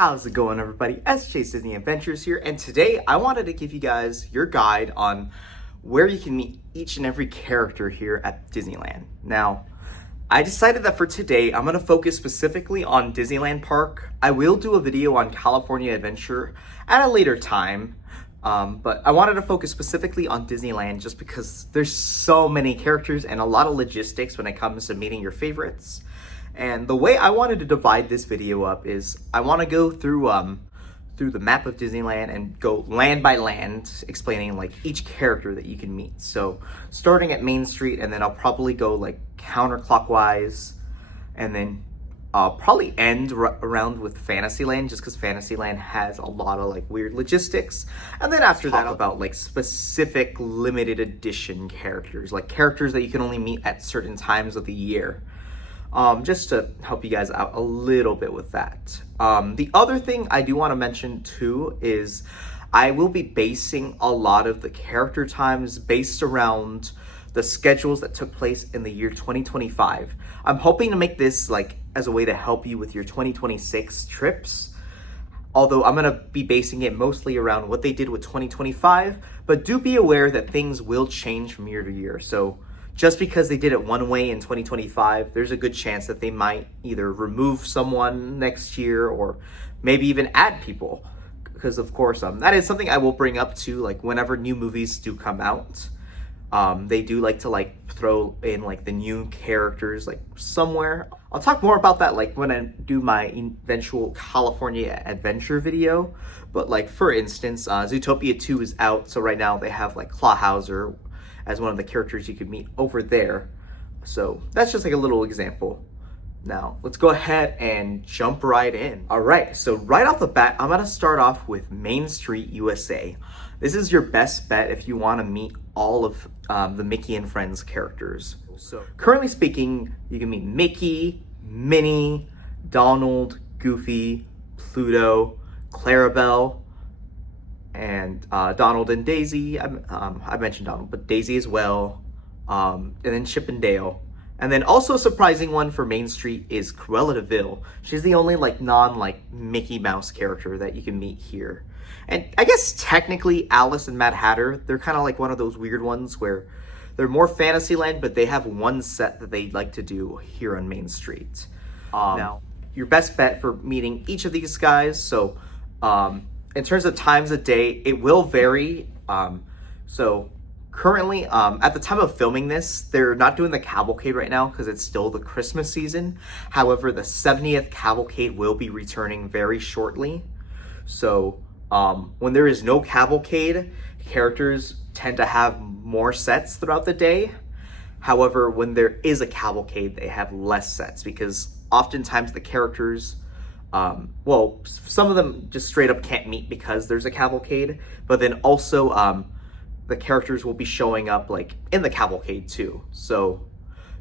How's it going, everybody? SJ's Disney Adventures here, and today I wanted to give you guys your guide on where you can meet each and every character here at Disneyland. Now, I decided that for today, I'm going to focus specifically on Disneyland Park. I will do a video on California Adventure at a later time, but I wanted to focus specifically on Disneyland just because there's so many characters and a lot of logistics when it comes to meeting your favorites. And the way I wanted to divide this video up is I want to go through the map of Disneyland and go land by land, explaining like each character that you can meet. So starting at Main Street, and then I'll probably go like counterclockwise, and then I'll probably end around with Fantasyland, just because Fantasyland has a lot of like weird logistics. And then after that, about like specific limited edition characters, like characters that you can only meet at certain times of the year. Just to help you guys out a little bit with that. The other thing I do want to mention too is I will be basing a lot of the character times based around the schedules that took place in the year 2025. I'm hoping to make this like as a way to help you with your 2026 trips. Although I'm going to be basing it mostly around what they did with 2025, but do be aware that things will change from year to year. So just because they did it one way in 2025, there's a good chance that they might either remove someone next year or maybe even add people. Because of course, that is something I will bring up too, like whenever new movies do come out. They do like to like throw in like the new characters like somewhere. I'll talk more about that like when I do my eventual California Adventure video. But like for instance, Zootopia 2 is out, so right now they have like Clawhauser as one of the characters you could meet over there. So that's just like a little example. Now, let's go ahead and jump right in. All right, so right off the bat, I'm gonna start off with Main Street, USA. This is your best bet if you wanna meet all of the Mickey and Friends characters. So currently speaking, you can meet Mickey, Minnie, Donald, Goofy, Pluto, Clarabelle, and Donald and Daisy. I mentioned Donald, but Daisy as well, and then Chip and Dale. And then also a surprising one for Main Street is Cruella de Vil. She's the only like Mickey Mouse character that you can meet here. And I guess technically Alice and Mad Hatter, they're kind of like one of those weird ones where they're more Fantasyland, but they have one set that they like to do here on Main Street. Now, your best bet for meeting each of these guys, so in terms of times of day, it will vary. So currently, at the time of filming this, they're not doing the cavalcade right now because it's still the Christmas season. However, the 70th cavalcade will be returning very shortly. So when there is no cavalcade, characters tend to have more sets throughout the day. However, when there is a cavalcade, they have less sets because oftentimes the characters, well, some of them just straight up can't meet because there's a cavalcade, but then also the characters will be showing up like in the cavalcade too. So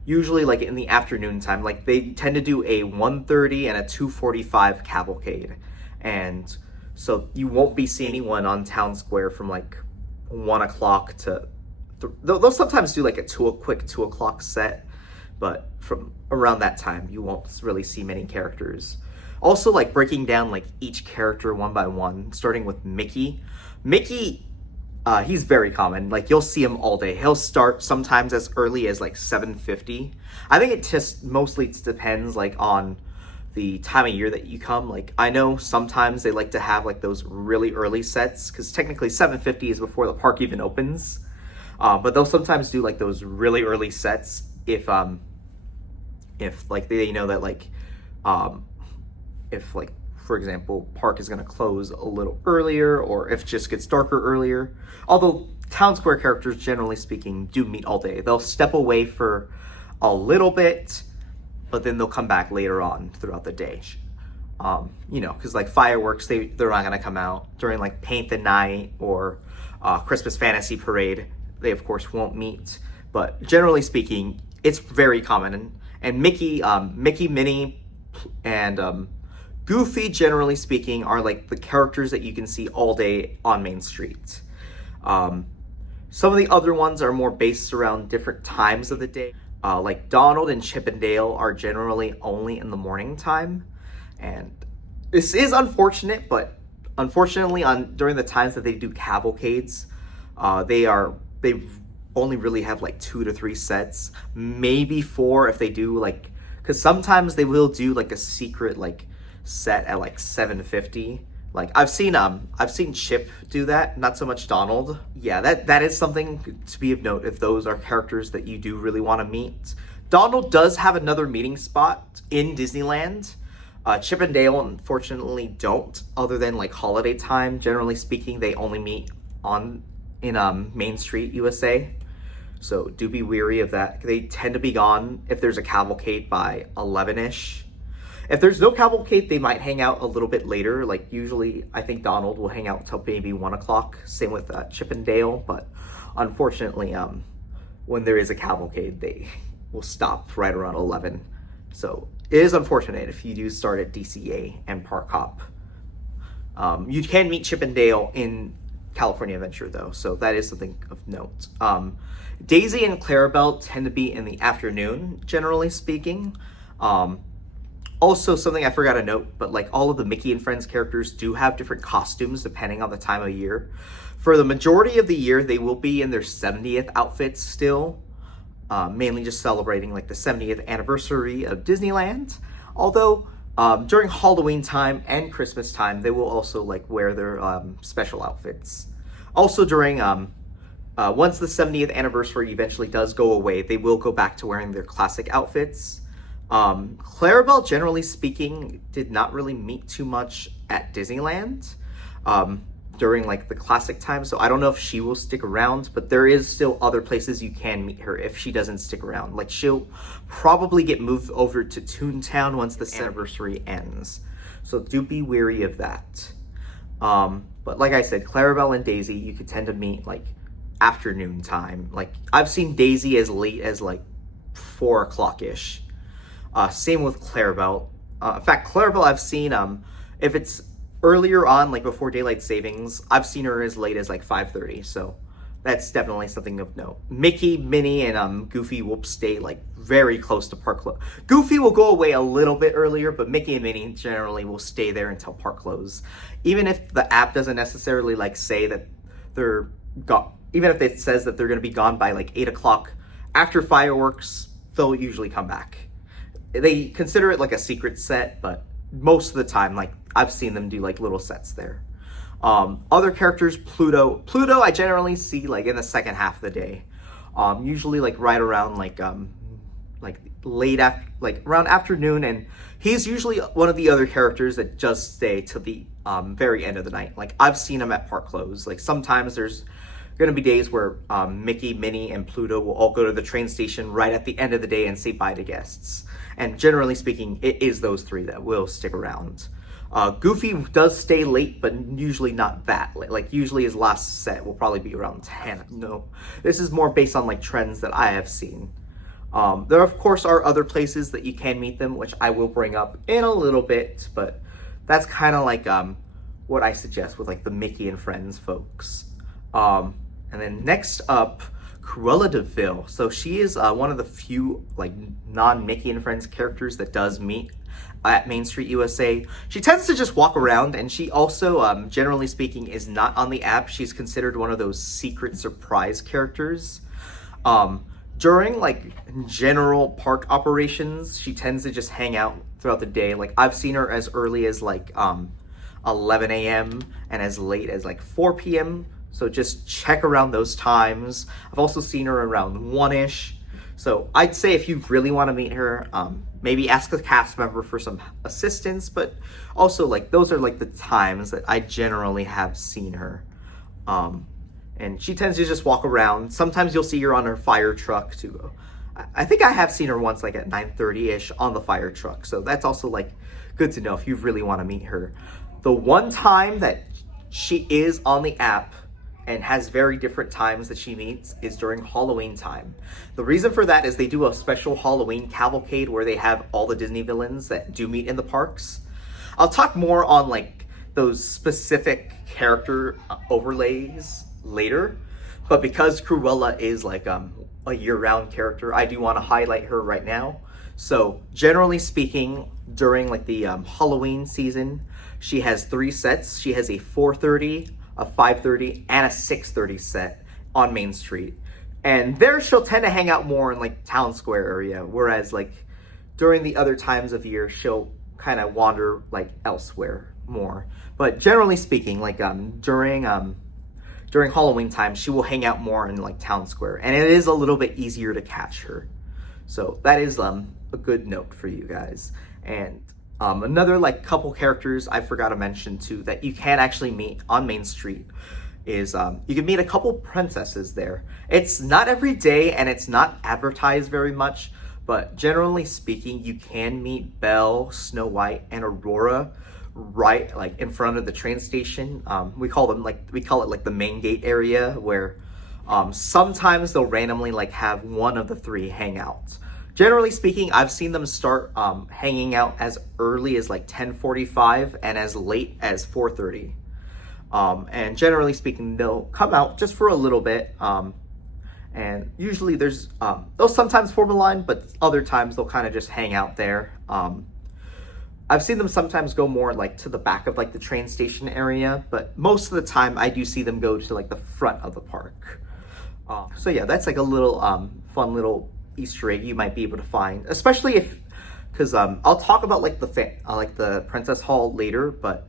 usually like in the afternoon time, like they tend to do a 1:30 and a 2:45 cavalcade. And so you won't be seeing anyone on Town Square from like 1 o'clock to, they'll sometimes do like a quick 2 o'clock set, but from around that time, you won't really see many characters. Also, like breaking down like each character one by one, starting with Mickey. Mickey, he's very common. Like you'll see him all day. He'll start sometimes as early as like 7:50. I think it just mostly depends like on the time of year that you come. Like I know sometimes they like to have like those really early sets because technically 7:50 is before the park even opens. But they'll sometimes do like those really early sets if like they know that like if like for example park is going to close a little earlier, or if it just gets darker earlier. Although Town Square characters generally speaking do meet all day. They'll step away for a little bit, but then they'll come back later on throughout the day. You know, because like fireworks, they're not going to come out during like Paint the Night or Christmas Fantasy Parade. They of course won't meet, but generally speaking it's very common. And Mickey, Minnie, and Goofy, generally speaking, are like the characters that you can see all day on Main Street. Some of the other ones are more based around different times of the day. Like Donald and Chip and Dale are generally only in the morning time. And this is unfortunate, but unfortunately, during the times that they do cavalcades, they only really have like 2 to 3 sets, maybe 4 if they do like, because sometimes they will do like a secret like set at like 750. Like I've seen Chip do that, not so much Donald. Yeah, that is something to be of note if those are characters that you do really want to meet. Donald does have another meeting spot in Disneyland. Chip and Dale unfortunately don't, other than like holiday time. Generally speaking, they only meet in Main Street, USA. So do be wary of that. They tend to be gone if there's a cavalcade by 11ish. If there's no cavalcade, they might hang out a little bit later. Like usually, I think Donald will hang out till maybe 1 o'clock. Same with Chip and Dale. But unfortunately, when there is a cavalcade, they will stop right around 11. So it is unfortunate if you do start at DCA and Park Hop. You can meet Chip and Dale in California Adventure though, so that is something of note. Daisy and Clarabelle tend to be in the afternoon, generally speaking. Also, something I forgot to note, but like all of the Mickey and Friends characters do have different costumes depending on the time of year. For the majority of the year, they will be in their 70th outfits still, mainly just celebrating like the 70th anniversary of Disneyland. Although during Halloween time and Christmas time, they will also like wear their special outfits. Also during once the 70th anniversary eventually does go away, they will go back to wearing their classic outfits. Clarabelle, generally speaking, did not really meet too much at Disneyland during like the classic time, so I don't know if she will stick around, but there is still other places you can meet her if she doesn't stick around. Like she'll probably get moved over to Toontown once the anniversary ends, so do be wary of that. But like I said, Clarabelle and Daisy you could tend to meet like afternoon time. Like I've seen Daisy as late as like 4 o'clock ish. Same with Clarabelle. In fact, Clarabelle I've seen, if it's earlier on, like before daylight savings, I've seen her as late as like 5:30. So that's definitely something of note. Mickey, Minnie, and Goofy will stay like very close to park close. Goofy will go away a little bit earlier, but Mickey and Minnie generally will stay there until park close. Even if the app doesn't necessarily like say that they're gone, even if it says that they're going to be gone by like 8 o'clock, after fireworks, they'll usually come back. They consider it like a secret set, but most of the time, like I've seen them do like little sets there. Other characters, Pluto I generally see like in the second half of the day, usually like right around like late after, like around afternoon, and he's usually one of the other characters that just stay to the very end of the night. Like I've seen him at park close. Like sometimes there's going to be days where Mickey, Minnie, and Pluto will all go to the train station right at the end of the day and say bye to guests. And generally speaking, it is those three that will stick around. Goofy does stay late, but usually not that late. Like usually his last set will probably be around 10. No, this is more based on like trends that I have seen. There of course are other places that you can meet them, which I will bring up in a little bit, but that's kind of like what I suggest with like the Mickey and Friends folks. And then next up, Cruella de Vil. So she is one of the few like non-Mickey and Friends characters that does meet at Main Street USA. She tends to just walk around, and she also, generally speaking, is not on the app. She's considered one of those secret surprise characters. During like general park operations, she tends to just hang out throughout the day. Like I've seen her as early as like 11 a.m. and as late as like 4 p.m. So just check around those times. I've also seen her around 1-ish. So I'd say if you really want to meet her, maybe ask a cast member for some assistance, but also like those are like the times that I generally have seen her. And she tends to just walk around. Sometimes you'll see her on her fire truck too. I think I have seen her once like at 9:30-ish on the fire truck. So that's also like good to know if you really want to meet her. The one time that she is on the app and has very different times that she meets is during Halloween time. The reason for that is they do a special Halloween cavalcade where they have all the Disney villains that do meet in the parks. I'll talk more on like those specific character overlays later, but because Cruella is like a year-round character, I do want to highlight her right now. So generally speaking, during like the Halloween season, she has 3 sets. She has a 4:30, a 5:30, and a 6:30 set on Main Street. And there she'll tend to hang out more in like Town Square area, whereas like during the other times of year, she'll kind of wander like elsewhere more. But generally speaking, like during Halloween time, she will hang out more in like Town Square, and it is a little bit easier to catch her. So that is a good note for you guys. And another like couple characters I forgot to mention too that you can actually meet on Main Street is you can meet a couple princesses there. It's not every day and it's not advertised very much, but generally speaking, you can meet Belle, Snow White, and Aurora right like in front of the train station. We call it like the main gate area, where sometimes they'll randomly like have one of the 3 hang out. Generally speaking, I've seen them start hanging out as early as like 10:45 and as late as 4:30. And generally speaking, they'll come out just for a little bit. And usually there's, they'll sometimes form a line, but other times they'll kind of just hang out there. I've seen them sometimes go more like to the back of like the train station area, but most of the time I do see them go to like the front of the park. So yeah, that's like a little fun little Easter egg you might be able to find, especially because I'll talk about like the Princess Hall later, but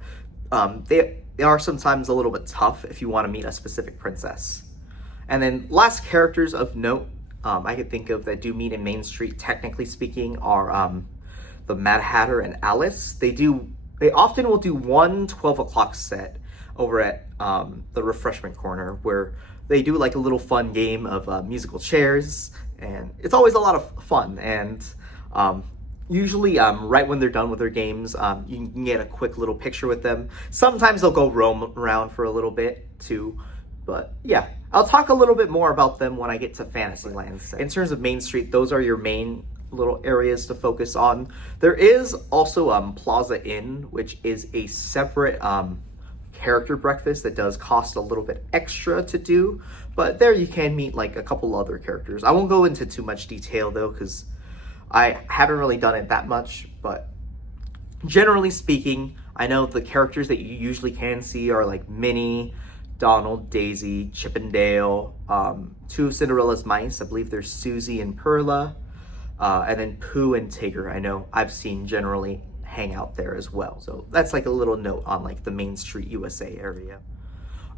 they are sometimes a little bit tough if you want to meet a specific princess. And then last characters of note I could think of that do meet in Main Street, technically speaking, are the Mad Hatter and Alice. They often will do one 12 o'clock set over at the refreshment corner, where they do like a little fun game of musical chairs, and it's always a lot of fun. And usually right when they're done with their games, you can get a quick little picture with them. Sometimes they'll go roam around for a little bit too, but yeah, I'll talk a little bit more about them when I get to Fantasyland. In terms of Main Street, those are your main little areas to focus on. There is also Plaza Inn, which is a separate character breakfast that does cost a little bit extra to do, but there you can meet like a couple other characters. I won't go into too much detail though, because I haven't really done it that much, but generally speaking, I know the characters that you usually can see are like Minnie, Donald, Daisy, Chip and Dale, 2 of Cinderella's mice. I believe there's Susie and Perla, and then Pooh and Tigger. I know I've seen generally hang out there as well. So that's like a little note on like the Main Street USA area.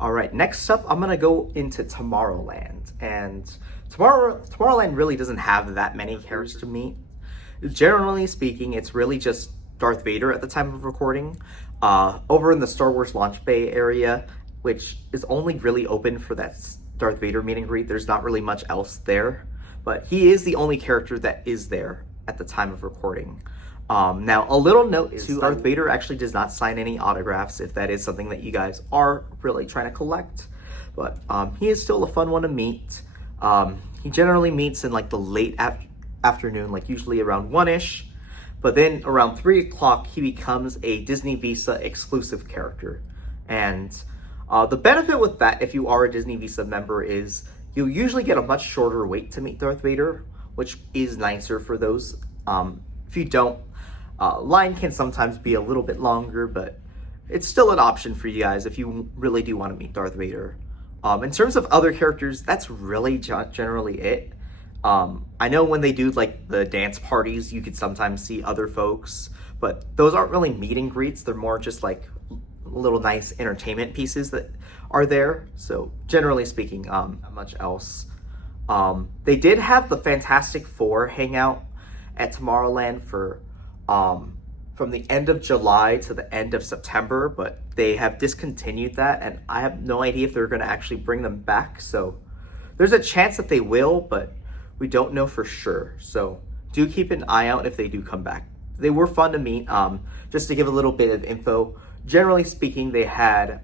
All right, next up, I'm gonna go into Tomorrowland. And Tomorrowland really doesn't have that many characters to meet. Generally speaking, it's really just Darth Vader at the time of recording. Over in the Star Wars Launch Bay area, which is only really open for that Darth Vader meet and greet. There's not really much else there, but he is the only character that is there at the time of recording. Now, a little note is Darth Vader actually does not sign any autographs, if that is something that you guys are really trying to collect. But he is still a fun one to meet. He generally meets in like the late afternoon, like usually around 1-ish. But then around 3 o'clock, he becomes a Disney Visa exclusive character. And the benefit with that, if you are a Disney Visa member, is you'll usually get a much shorter wait to meet Darth Vader, which is nicer for those. If you don't, line can sometimes be a little bit longer, but it's still an option for you guys if you really do want to meet Darth Vader. In terms of other characters, that's really generally it. I know when they do like the dance parties, you could sometimes see other folks, but those aren't really meet and greets. They're more just like little nice entertainment pieces that are there. So generally speaking, not much else. They did have the Fantastic Four hang out at Tomorrowland for from the end of July to the end of September, but they have discontinued that, and I have no idea if they're going to actually bring them back. So there's a chance that they will, but we don't know for sure. So do keep an eye out if they do come back. They were fun to meet. Just to give a little bit of info, generally speaking, they had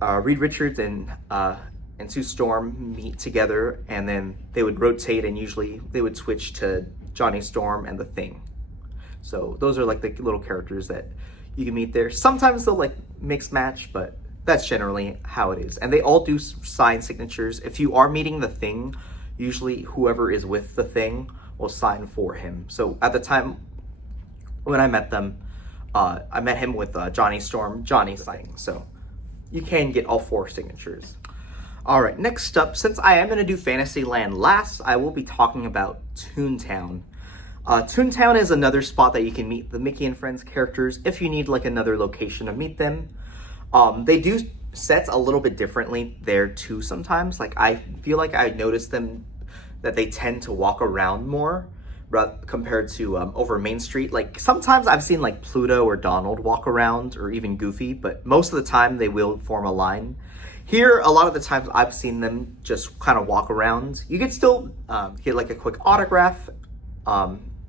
Reed Richards and Sue Storm meet together, and then they would rotate, and usually they would switch to Johnny Storm and the Thing. So those are like the little characters that you can meet there. Sometimes they'll like mix match, but that's generally how it is. And they all do sign signatures. If you are meeting the Thing, usually whoever is with the Thing will sign for him. So at the time when I met them, I met him with Johnny Storm, Johnny sighting. So you can get all 4 signatures. All right, next up, since I am going to do Fantasyland last, I will be talking about Toontown. Toontown is another spot that you can meet the Mickey and Friends characters if you need like another location to meet them. They do sets a little bit differently there too sometimes. Like I feel like I noticed them that they tend to walk around more compared to over Main Street. Like sometimes I've seen like Pluto or Donald walk around, or even Goofy, but most of the time they will form a line. Here, a lot of the times I've seen them just kind of walk around. You could still get like a quick autograph,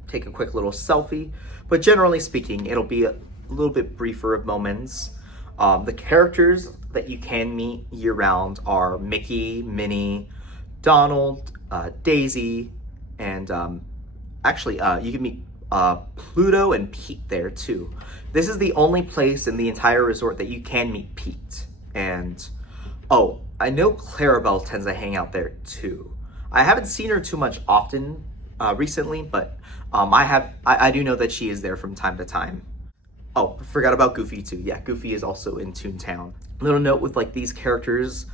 take a quick little selfie, but generally speaking, it'll be a little bit briefer of moments. The characters that you can meet year-round are Mickey, Minnie, Donald, Daisy, and actually you can meet Pluto and Pete there too. This is the only place in the entire resort that you can meet Pete. And oh, I know Clarabelle tends to hang out there too. I haven't seen her too much often recently, but I do know that she is there from time to time. Oh, I forgot about Goofy too. Yeah, Goofy is also in Toontown. Little note with like these characters,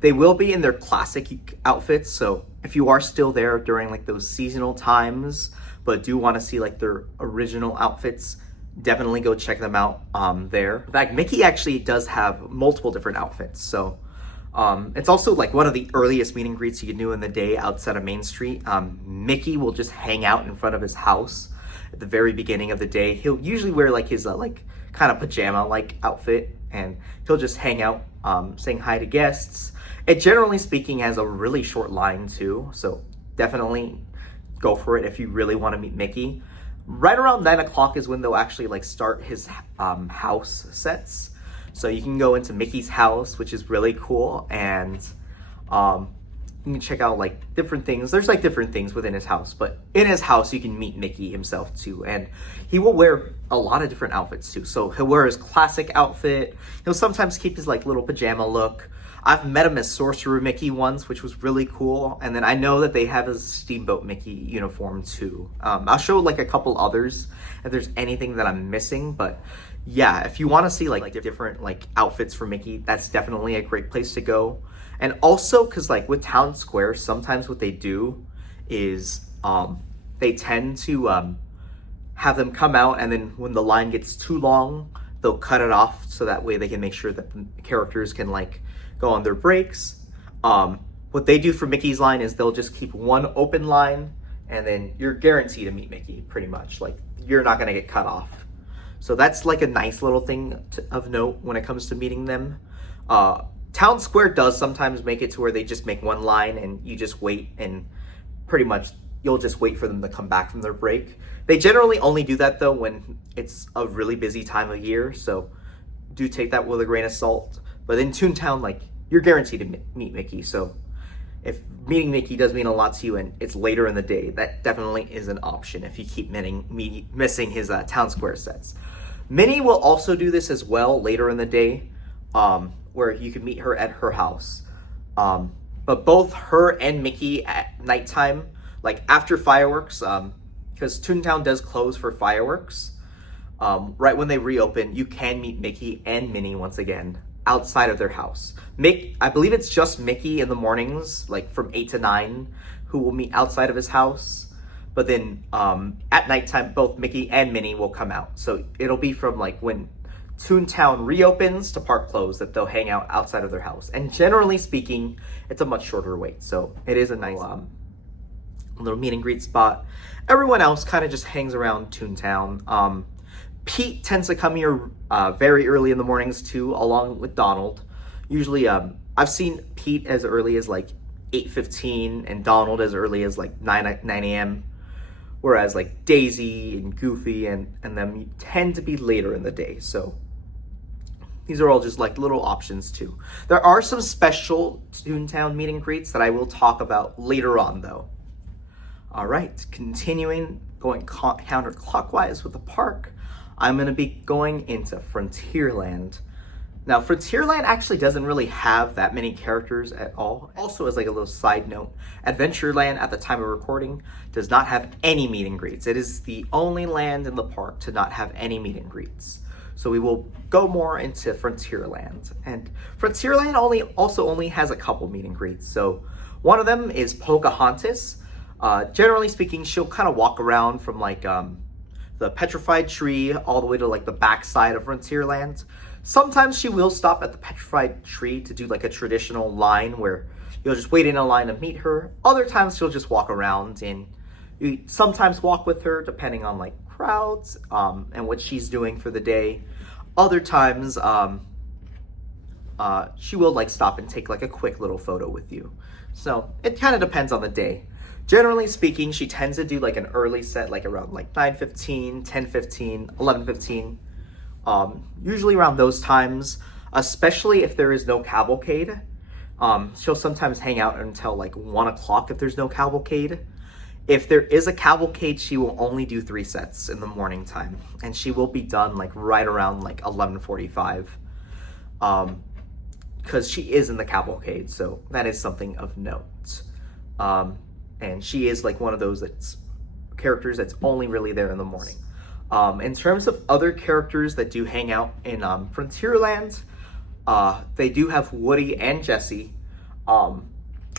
they will be in their classic outfits. So if you are still there during like those seasonal times, but do want to see like their original outfits, definitely go check them out there. In fact, Mickey actually does have multiple different outfits. So it's also like one of the earliest meet and greets you can do in the day outside of Main Street. Mickey will just hang out in front of his house at the very beginning of the day. He'll usually wear like his like kind of pajama like outfit, and he'll just hang out saying hi to guests. It generally speaking has a really short line too, so definitely go for it if you really want to meet Mickey. Right around 9 o'clock is when they'll actually like start his house sets. So you can go into Mickey's house, which is really cool, and you can check out like different things. There's like different things within his house, but in his house you can meet Mickey himself too, and he will wear a lot of different outfits too. So he'll wear his classic outfit. He'll sometimes keep his like little pajama look. I've met him as Sorcerer Mickey once, which was really cool. And then I know that they have his Steamboat Mickey uniform too. I'll show like a couple others if there's anything that I'm missing, but yeah, if you want to see like different like outfits for Mickey, that's definitely a great place to go. And also, because like with Town Square, sometimes what they do is they tend to have them come out, and then when the line gets too long, they'll cut it off so that way they can make sure that the characters can like go on their breaks. What they do for Mickey's line is they'll just keep one open line, and then you're guaranteed to meet Mickey pretty much. Like you're not gonna get cut off. So that's like a nice little thing of note when it comes to meeting them. Town Square does sometimes make it to where they just make one line and you just wait, and pretty much you'll just wait for them to come back from their break. They generally only do that though when it's a really busy time of year, so do take that with a grain of salt. But in Toontown, like you're guaranteed to meet Mickey, so if meeting Mickey does mean a lot to you and it's later in the day, that definitely is an option if you keep missing his Town Square sets. Minnie will also do this as well later in the day, where you can meet her at her house. But both her and Mickey at nighttime, like after fireworks, because Toontown does close for fireworks, right when they reopen, you can meet Mickey and Minnie once again outside of their house. I believe it's just Mickey in the mornings, like from 8 to 9, who will meet outside of his house. But then at nighttime, both Mickey and Minnie will come out. So it'll be from like when Toontown reopens to park close that they'll hang out outside of their house. And generally speaking, it's a much shorter wait. So it is a nice little meet and greet spot. Everyone else kind of just hangs around Toontown. Pete tends to come here very early in the mornings too, along with Donald. Usually I've seen Pete as early as like 8:15 and Donald as early as like 9 a.m. Whereas like Daisy and Goofy and them tend to be later in the day. So these are all just like little options too. There are some special Toontown meet and greets that I will talk about later on though. All right, continuing, going counterclockwise with the park, I'm going to be going into Frontierland. Now, Frontierland actually doesn't really have that many characters at all. Also, as like a little side note, Adventureland at the time of recording does not have any meet and greets. It is the only land in the park to not have any meet and greets. So we will go more into Frontierland. And Frontierland also only has a couple meet and greets. So one of them is Pocahontas. Generally speaking, she'll kind of walk around from like the petrified tree all the way to like the backside of Frontierland. Sometimes she will stop at the petrified tree to do like a traditional line where you'll just wait in a line to meet her. Other times she'll just walk around, and you sometimes walk with her depending on like crowds and what she's doing for the day. Other times she will like stop and take like a quick little photo with you. So it kind of depends on the day. Generally speaking, she tends to do like an early set, like around like 9:15, 10:15, 11:15. Usually around those times, especially if there is no cavalcade. She'll sometimes hang out until like 1 o'clock if there's no cavalcade. If there is a cavalcade, she will only do 3 sets in the morning time, and she will be done like right around like 11:45. Because she is in the cavalcade, so that is something of note. And she is like one of those characters that's only really there in the morning. In terms of other characters that do hang out in Frontierland, they do have Woody and Jessie.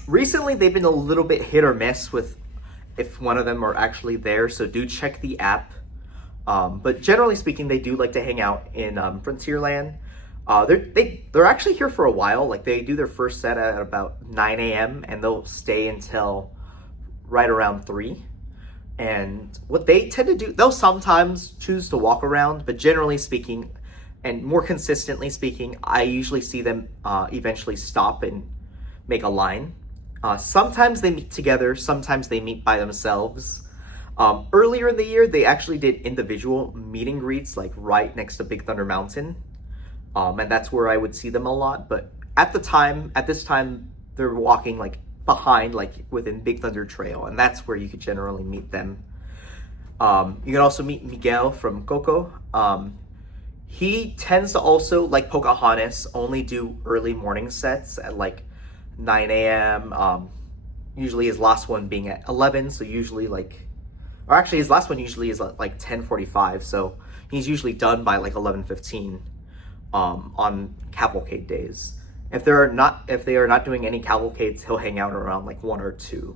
Recently, they've been a little bit hit or miss with if one of them are actually there, so do check the app. But generally speaking, they do like to hang out in Frontierland. They're actually here for a while. Like they do their first set at about 9 a.m. and they'll stay until right around 3. And what they tend to do, they'll sometimes choose to walk around, but generally speaking, and more consistently speaking, I usually see them eventually stop and make a line. Sometimes they meet together, sometimes they meet by themselves. Earlier in the year, they actually did individual meet and greets, like right next to Big Thunder Mountain. And that's where I would see them a lot. But at this time, they're walking like behind, like within Big Thunder Trail, and that's where you could generally meet them. You can also meet Miguel from Coco. He tends to also, like Pocahontas, only do early morning sets at like 9 a.m. Usually his last one being at 11, so usually like, or actually his last one usually is like 10:45, so he's usually done by like 11:15 on cavalcade days. If they are not doing any cavalcades, he'll hang out around like 1 or 2.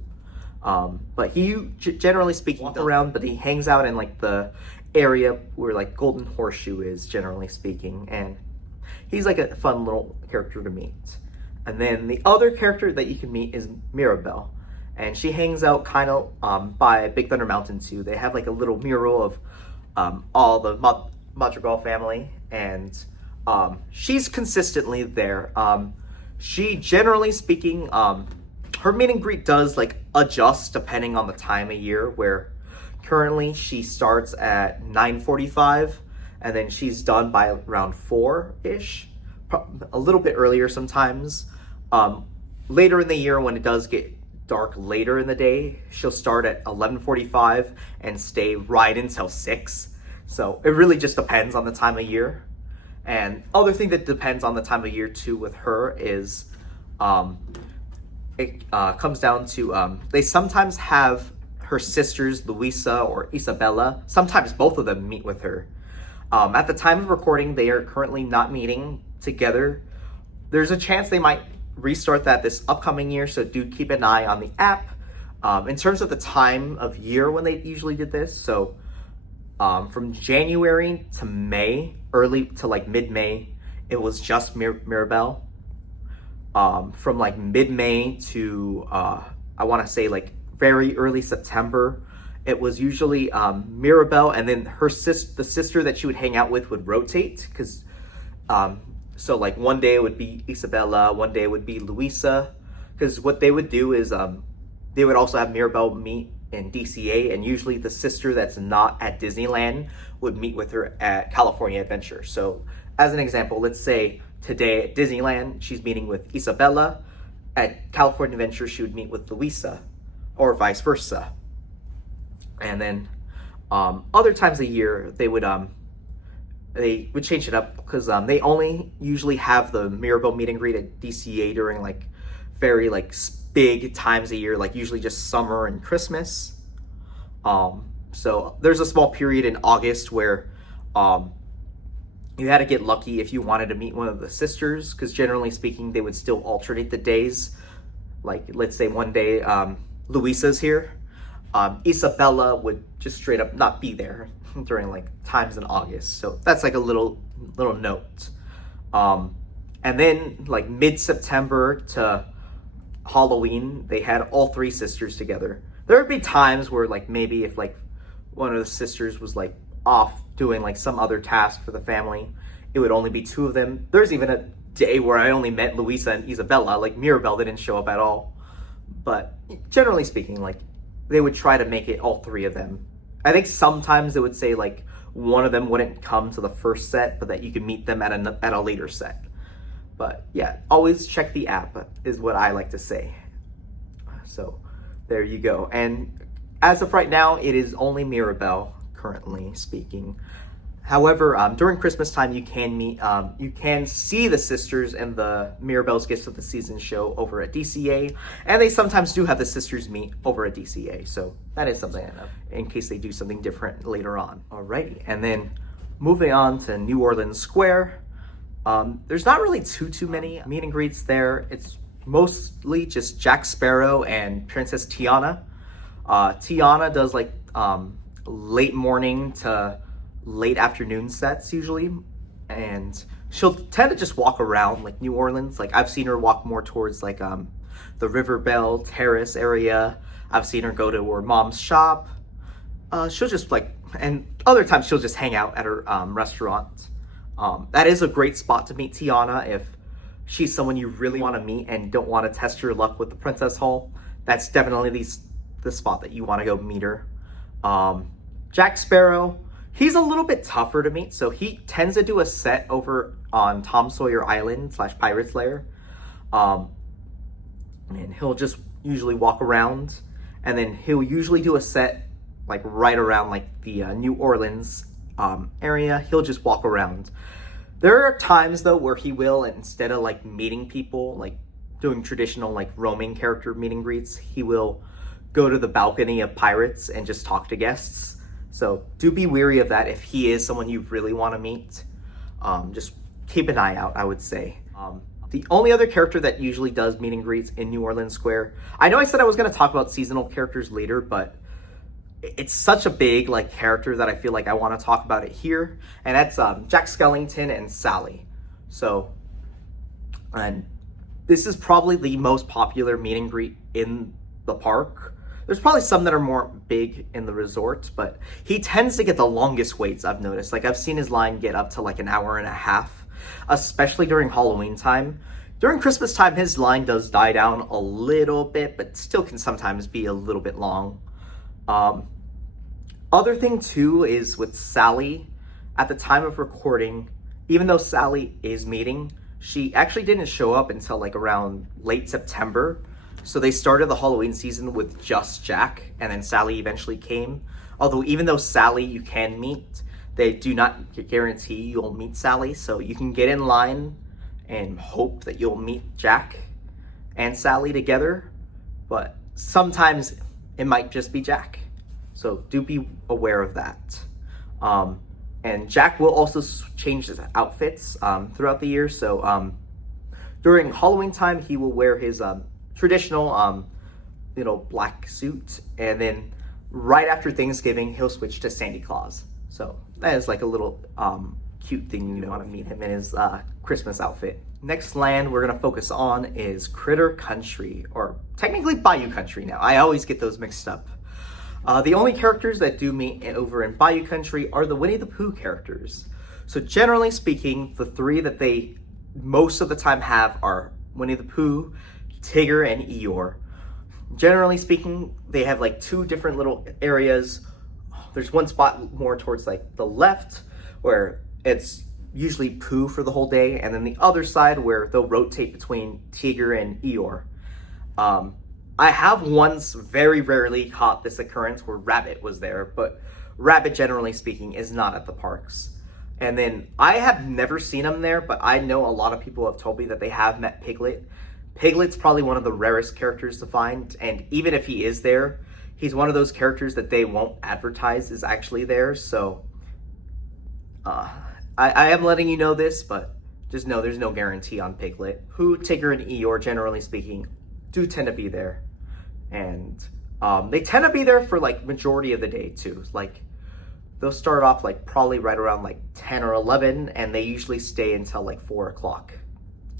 But he generally speaking walk around, but he hangs out in like the area where like Golden Horseshoe is, generally speaking, and he's like a fun little character to meet. And then the other character that you can meet is Mirabelle, and she hangs out kind of by Big Thunder Mountain too. They have like a little mural of all the Madrigal family, and she's consistently there. She generally speaking, her meet and greet does like adjust depending on the time of year, where currently she starts at 9:45 and then she's done by around 4-ish, a little bit earlier sometimes. Later in the year, when it does get dark later in the day, she'll start at 11:45 and stay right until 6. So it really just depends on the time of year. And other thing that depends on the time of year too with her is it comes down to they sometimes have her sisters Luisa or Isabella. Sometimes both of them meet with her. At the time of recording, they are currently not meeting together. There's a chance they might restart that this upcoming year, so do keep an eye on the app. In terms of the time of year when they usually did this, so from January to May, early to like mid-May, it was just Mirabelle. From like mid-May to I want to say like very early September, it was usually Mirabelle, and then the sister that she would hang out with would rotate, because so like one day it would be Isabella, one day it would be Luisa, because what they would do is they would also have Mirabelle meet in DCA, and usually the sister that's not at Disneyland would meet with her at California Adventure. So as an example, let's say today at Disneyland, she's meeting with Isabella. At California Adventure, she would meet with Luisa, or vice versa. And then other times a year, they would they would change it up because they only usually have the Mirabelle meet and greet at DCA during like very like big times a year, like usually just summer and Christmas. So there's a small period in August where you had to get lucky if you wanted to meet one of the sisters, because generally speaking, they would still alternate the days. Like, let's say one day Luisa's here, Isabella would just straight up not be there during like times in August. So that's like a little note. And then like mid-September to Halloween, they had all three sisters together. There would be times where like maybe if like one of the sisters was like off doing like some other task for the family, it would only be two of them. There's even a day where I only met Luisa and Isabella, like Mirabelle didn't show up at all. But generally speaking, like they would try to make it all three of them. I think sometimes they would say like one of them wouldn't come to the first set, but that you could meet them at a later set. But yeah, always check the app is what I like to say. So there you go. And as of right now, it is only Mirabelle currently speaking. However, during Christmas time, you can see the sisters in the Mirabelle's Gifts of the Season show over at DCA, and they sometimes do have the sisters meet over at DCA. So that is something I know in case they do something different later on. Alrighty, and then moving on to New Orleans Square. There's not really too many meet and greets there. It's mostly just Jack Sparrow and Princess Tiana. Tiana does like late morning to late afternoon sets usually, and she'll tend to just walk around like New Orleans. Like I've seen her walk more towards like the River Belle Terrace area. I've seen her go to her mom's shop. She'll just like, and other times she'll just hang out at her restaurant. That is a great spot to meet Tiana if she's someone you really want to meet and don't want to test your luck with the Princess Hall. That's definitely the spot that you want to go meet her. Jack Sparrow, he's a little bit tougher to meet, so he tends to do a set over on Tom Sawyer Island / Pirate's Lair. And he'll just usually walk around, and then he'll usually do a set like right around like the New Orleans area. He'll just walk around. There are times though where he will, instead of like meeting people, like doing traditional like roaming character meet and greets, he will go to the balcony of Pirates and just talk to guests. So do be wary of that if he is someone you really want to meet. Just keep an eye out, I would say. The only other character that usually does meet and greets in New Orleans Square, I know I said I was going to talk about seasonal characters later, but it's such a big like character that I feel like I want to talk about it here, and that's Jack Skellington and Sally. So, and this is probably the most popular meet and greet in the park. There's probably some that are more big in the resort, but he tends to get the longest waits, I've noticed. Like I've seen his line get up to like an hour and a half, especially during Halloween time. During Christmas time, his line does die down a little bit, but still can sometimes be a little bit long. Other thing too is with Sally, at the time of recording, even though Sally is meeting, she actually didn't show up until like around late September. So they started the Halloween season with just Jack, and then Sally eventually came. Although even though Sally you can meet, they do not guarantee you'll meet Sally. So you can get in line and hope that you'll meet Jack and Sally together. But sometimes it might just be Jack. So do be aware of that. And Jack will also change his outfits throughout the year. So during Halloween time, he will wear his traditional, black suit, and then right after Thanksgiving, he'll switch to Santa Claus. So that is like a little cute thing you want to meet him in his Christmas outfit. Next land we're gonna focus on is Critter Country, or technically Bayou Country now. I always get those mixed up. The only characters that do meet over in Bayou Country are the Winnie the Pooh characters. So generally speaking, the three that they most of the time have are Winnie the Pooh, Tigger, and Eeyore. Generally speaking, they have like two different little areas. There's one spot more towards like the left where it's usually Pooh for the whole day, and then the other side where they'll rotate between Tigger and Eeyore. I have once very rarely caught this occurrence where Rabbit was there, but Rabbit, generally speaking, is not at the parks. And then I have never seen him there, but I know a lot of people have told me that they have met Piglet. Piglet's probably one of the rarest characters to find, and even if he is there, he's one of those characters that they won't advertise is actually there. So I am letting you know this, but just know there's no guarantee on Piglet. Who, Tigger, and Eeyore, generally speaking, do tend to be there. And they tend to be there for like majority of the day too. Like they'll start off like probably right around like 10 or 11, and they usually stay until like 4 o'clock.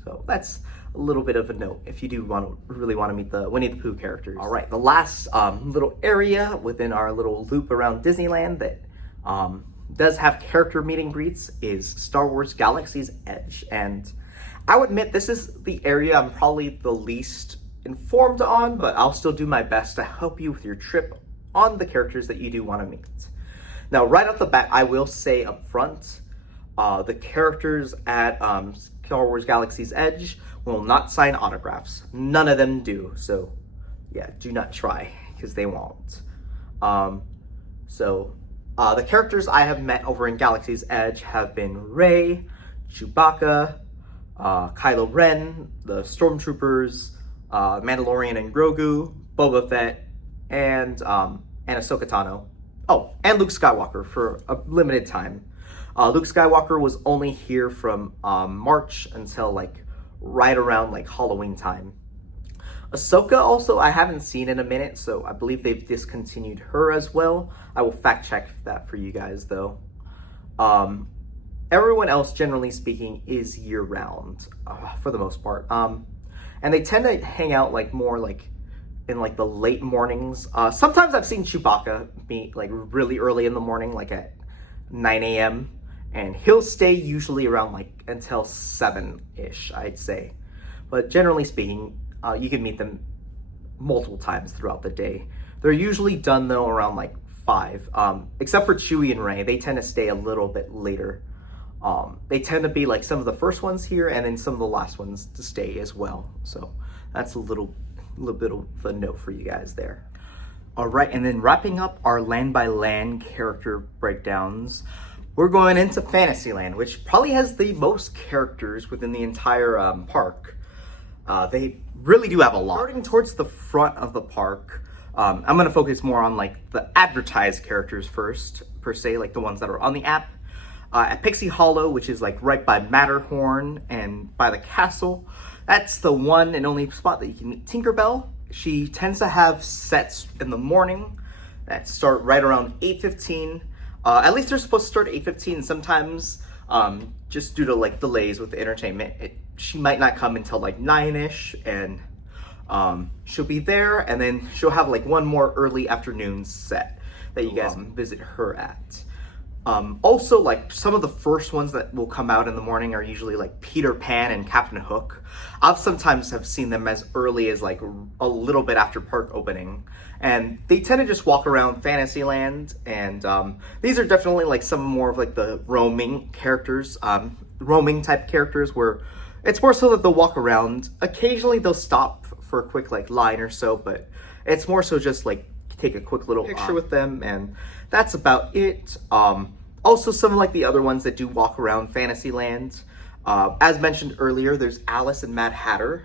So that's a little bit of a note if you do really want to meet the Winnie the Pooh characters. All right, the last little area within our little loop around Disneyland that does have character meet and greets is Star Wars Galaxy's Edge. And I would admit this is the area I'm probably the least informed on, but I'll still do my best to help you with your trip on the characters that you do want to meet. Now, right off the bat, I will say up front, the characters at Star Wars Galaxy's Edge will not sign autographs. None of them do. So, yeah, do not try, because they won't. The characters I have met over in Galaxy's Edge have been Rey, Chewbacca, Kylo Ren, the Stormtroopers, Mandalorian and Grogu, Boba Fett, and Ahsoka Tano. Oh, and Luke Skywalker for a limited time. Luke Skywalker was only here from March until like right around like Halloween time. Ahsoka also I haven't seen in a minute, so I believe they've discontinued her as well. I will fact check that for you guys though. Everyone else, generally speaking, is year round for the most part. And they tend to hang out like more like in like the late mornings. Sometimes I've seen Chewbacca be like really early in the morning, like at 9 a.m. And he'll stay usually around like until 7-ish, I'd say. But generally speaking, you can meet them multiple times throughout the day. They're usually done though around like 5. Except for Chewie and Rey, they tend to stay a little bit later. They tend to be like some of the first ones here and then some of the last ones to stay as well. So that's a little bit of a note for you guys there. All right, and then wrapping up our land by land character breakdowns, we're going into Fantasyland, which probably has the most characters within the entire park. They really do have a lot. Starting towards the front of the park, I'm going to focus more on like the advertised characters first, per se, like the ones that are on the app. At Pixie Hollow, which is like right by Matterhorn and by the castle, that's the one and only spot that you can meet Tinkerbell. She tends to have sets in the morning that start right around 8:15. At least they're supposed to start at 8:15. And sometimes, just due to like delays with the entertainment, she might not come until like 9-ish, and she'll be there, and then she'll have like one more early afternoon set that you guys can visit her at. Also, like some of the first ones that will come out in the morning are usually like Peter Pan and Captain Hook. I've sometimes have seen them as early as like a little bit after park opening, and they tend to just walk around Fantasyland. And these are definitely like some more of like the roaming characters, roaming type characters, where it's more so that they'll walk around. Occasionally they'll stop for a quick like line or so, but it's more so just like take a quick little picture with them, and that's about it. Also, some of like the other ones that do walk around Fantasyland, as mentioned earlier, there's Alice and Mad Hatter,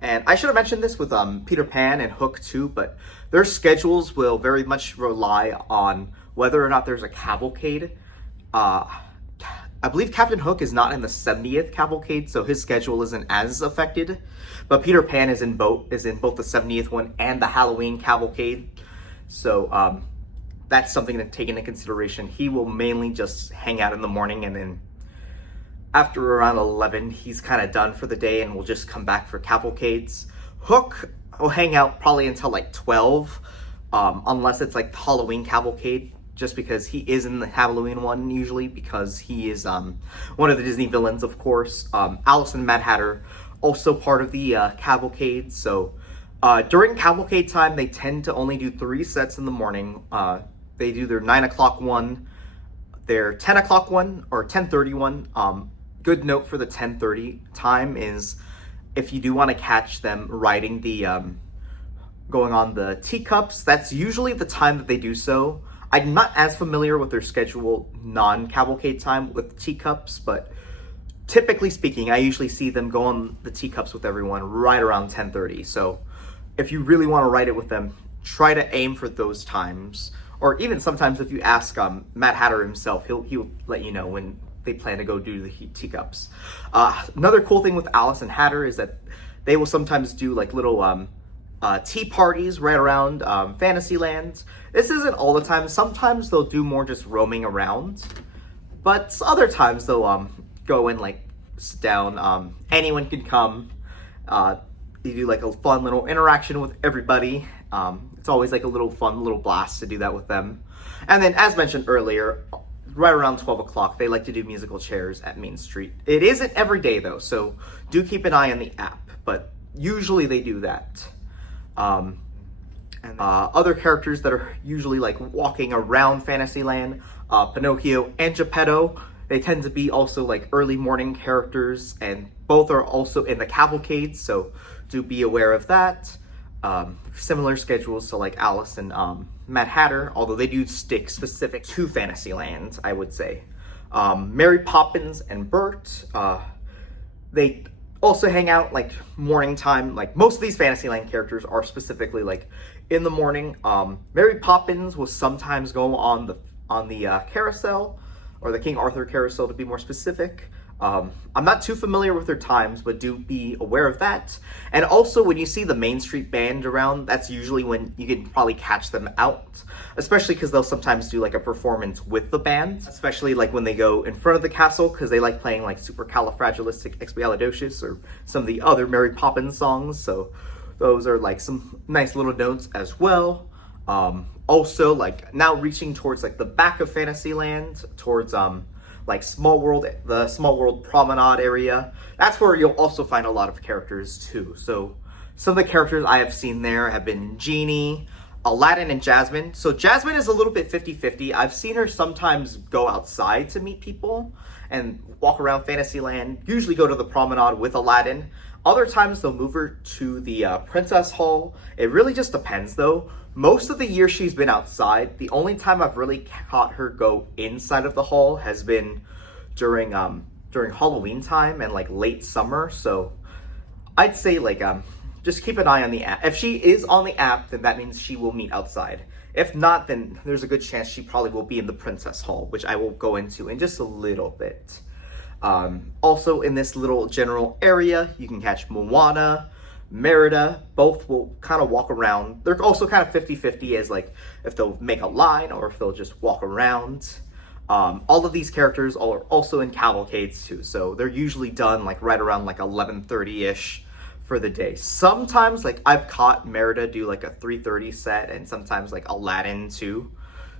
and I should have mentioned this with Peter Pan and Hook too, but their schedules will very much rely on whether or not there's a cavalcade. I believe Captain Hook is not in the 70th cavalcade, so his schedule isn't as affected, but Peter Pan is in both the 70th one and the Halloween cavalcade. So that's something to take into consideration. He will mainly just hang out in the morning, and then after around 11, he's kind of done for the day and will just come back for cavalcades. Hook will hang out probably until like 12, unless it's like the Halloween cavalcade, just because he is in the Halloween one usually, because he is one of the Disney villains, of course. Alice and Mad Hatter, also part of the cavalcade. So during cavalcade time, they tend to only do 3 sets in the morning. They do their 9 o'clock one, their 10 o'clock one, or 10:30 one. Good note for the 10:30 time is if you do want to catch them riding the, going on the teacups, that's usually the time that they do so. I'm not as familiar with their schedule non-cavalcade time with teacups, but typically speaking, I usually see them go on the teacups with everyone right around 10:30. So if you really want to ride it with them, try to aim for those times. Or even sometimes if you ask Matt Hatter himself, he'll let you know when they plan to go do the teacups. Another cool thing with Alice and Hatter is that they will sometimes do like little tea parties right around Fantasyland. This isn't all the time. Sometimes they'll do more just roaming around, but other times they'll go and like sit down. Anyone can come. You do like a fun little interaction with everybody. It's always like a little fun little blast to do that with them. And then, as mentioned earlier, right around 12 o'clock, they like to do musical chairs at Main Street. It isn't every day though, so do keep an eye on the app, but usually they do that. And other characters that are usually like walking around Fantasyland, Pinocchio and Geppetto, they tend to be also like early morning characters, and both are also in the cavalcade, so do be aware of that. Similar schedules to like Alice and Mad Hatter, although they do stick specific to Fantasyland, I would say. Mary Poppins and Bert, they also hang out like morning time. Like most of these Fantasyland characters are specifically like in the morning. Mary Poppins will sometimes go on the carousel, or the King Arthur carousel to be more specific. I'm not too familiar with their times, but do be aware of that. And also, when you see the Main Street Band around, that's usually when you can probably catch them out, especially because they'll sometimes do like a performance with the band, especially like when they go in front of the castle, because they like playing like Supercalifragilisticexpialidocious or some of the other Mary Poppins songs. So those are like some nice little notes as well. Also, like now reaching towards like the back of Fantasyland, towards like the Small World Promenade area. That's where you'll also find a lot of characters too. So some of the characters I have seen there have been Genie, Aladdin, and Jasmine. So Jasmine is a little bit 50-50. I've seen her sometimes go outside to meet people and walk around Fantasyland, usually go to the promenade with Aladdin. Other times they'll move her to the Princess Hall. It really just depends though. Most of the year she's been outside. The only time I've really caught her go inside of the hall has been during Halloween time and like late summer. So I'd say like just keep an eye on the app. If she is on the app, then that means she will meet outside. If not, then there's a good chance she probably will be in the Princess Hall, which I will go into in just a little bit. Also in this little general area, you can catch Moana, Merida. Both will kind of walk around. They're also kind of 50-50 as like if they'll make a line or if they'll just walk around. All of these characters are also in cavalcades too, so they're usually done like right around like 11:30ish for the day. Sometimes like I've caught Merida do like a 3:30 set, and sometimes like Aladdin too.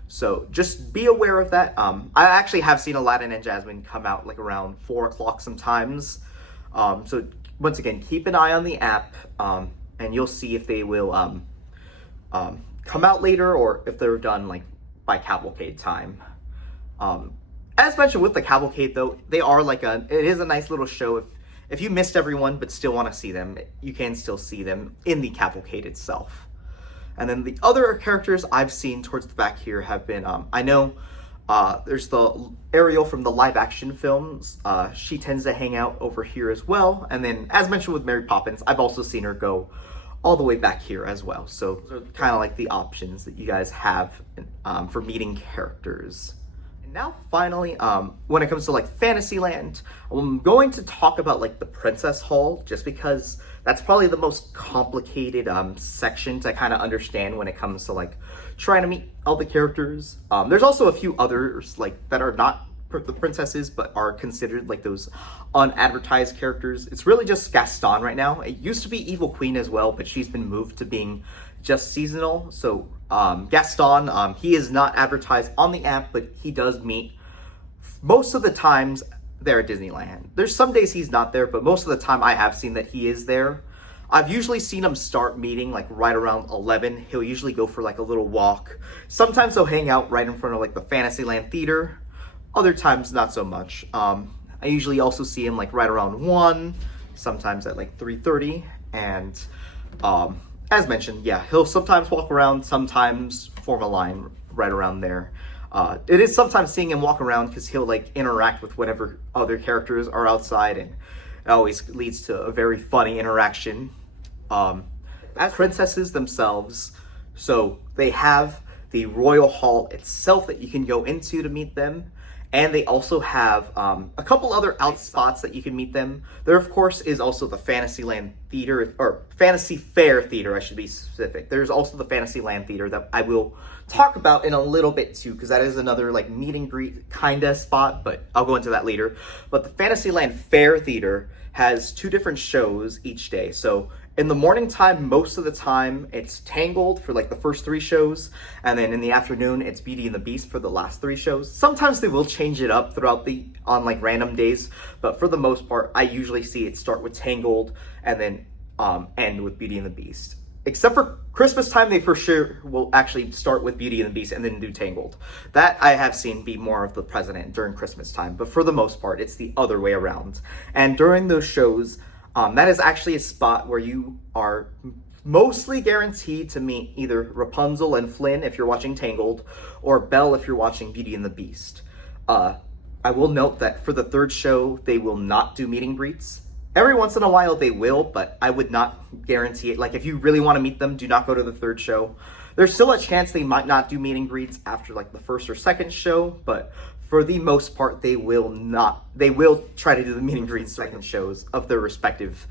So just be aware of that. I actually have seen Aladdin and Jasmine come out like around 4 o'clock sometimes. So once again, keep an eye on the app, and you'll see if they will come out later or if they're done like by cavalcade time. As mentioned with the cavalcade though, they are like it is a nice little show. If you missed everyone but still want to see them, you can still see them in the cavalcade itself. And then the other characters I've seen towards the back here have been, I know there's the Ariel from the live action films. She tends to hang out over here as well. And then as mentioned with Mary Poppins, I've also seen her go all the way back here as well. So those are kind of like the options that you guys have for meeting characters. And now finally, when it comes to like Fantasyland, I'm going to talk about like the Princess Hall, just because that's probably the most complicated section to kind of understand when it comes to like trying to meet all the characters. There's also a few others like that are not the princesses but are considered like those unadvertised characters. It's really just Gaston right now. It used to be Evil Queen as well, but she's been moved to being just seasonal. So Gaston, he is not advertised on the app, but he does meet most of the times there at Disneyland. There's some days he's not there, but most of the time I have seen that he is there. I've usually seen him start meeting like right around 11. He'll usually go for like a little walk. Sometimes he'll hang out right in front of like the Fantasyland Theater. Other times not so much. I usually also see him like right around 1, sometimes at like 3:30. And as mentioned, yeah, he'll sometimes walk around, sometimes form a line right around there. It is sometimes seeing him walk around because he'll like interact with whatever other characters are outside, and it always leads to a very funny interaction. As princesses themselves, so they have the royal hall itself that you can go into to meet them, and they also have a couple other out spots that you can meet them. There, of course, is also the Fantasyland Theater, or Fantasy Fair Theater, I should be specific. There's also the Fantasyland Theater that I will talk about in a little bit too, because that is another like meet and greet kind of spot, but I'll go into that later. But the Fantasyland Fair Theater has 2 different shows each day. So in the morning time, most of the time, it's Tangled for like the first 3 shows, and then in the afternoon, it's Beauty and the Beast for the last 3 shows. Sometimes they will change it up throughout on like random days, but for the most part, I usually see it start with Tangled and then end with Beauty and the Beast. Except for Christmas time, they for sure will actually start with Beauty and the Beast and then do Tangled. That I have seen be more of the precedent during Christmas time, but for the most part, it's the other way around. And during those shows, that is actually a spot where you are mostly guaranteed to meet either Rapunzel and Flynn if you're watching Tangled, or Belle if you're watching Beauty and the Beast. I will note that for the 3rd show, they will not do meet and greets. Every once in a while they will, but I would not guarantee it. Like, if you really want to meet them, do not go to the 3rd show. There's still a chance they might not do meet and greets after like the 1st or 2nd show, but for the most part, they will not. They will try to do the meet and greet second shows of their respective